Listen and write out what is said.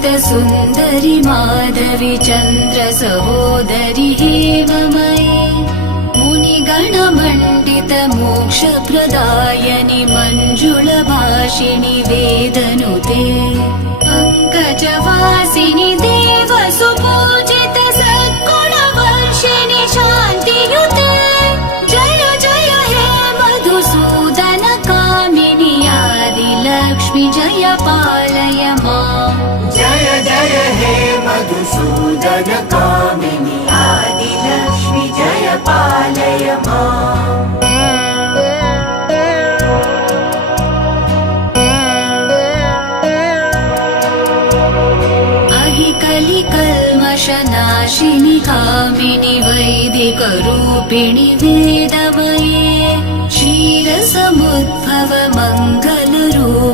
सुन्दरि माधवी चन्द्र सहोदरि हेममयी मुनिगणमण्डित मोक्षप्रदायनि मञ्जुलभाषिणि वेदनुते पङ्कजवासिनि देवसुपूजित सद्गुणवर्षिणि शान्तियुते जय जय हे मधुसूदन कामिनि आदिलक्ष्मि जय पालय माम् जय जय हे मधुसूदन कामिनि आदिलक्ष्मि जय पालय माम् कलिकल्मषनाशिनि कामिनि वैदिकरूपिणि वेदमये क्षीरसमुद्भव मङ्गलरूपिणि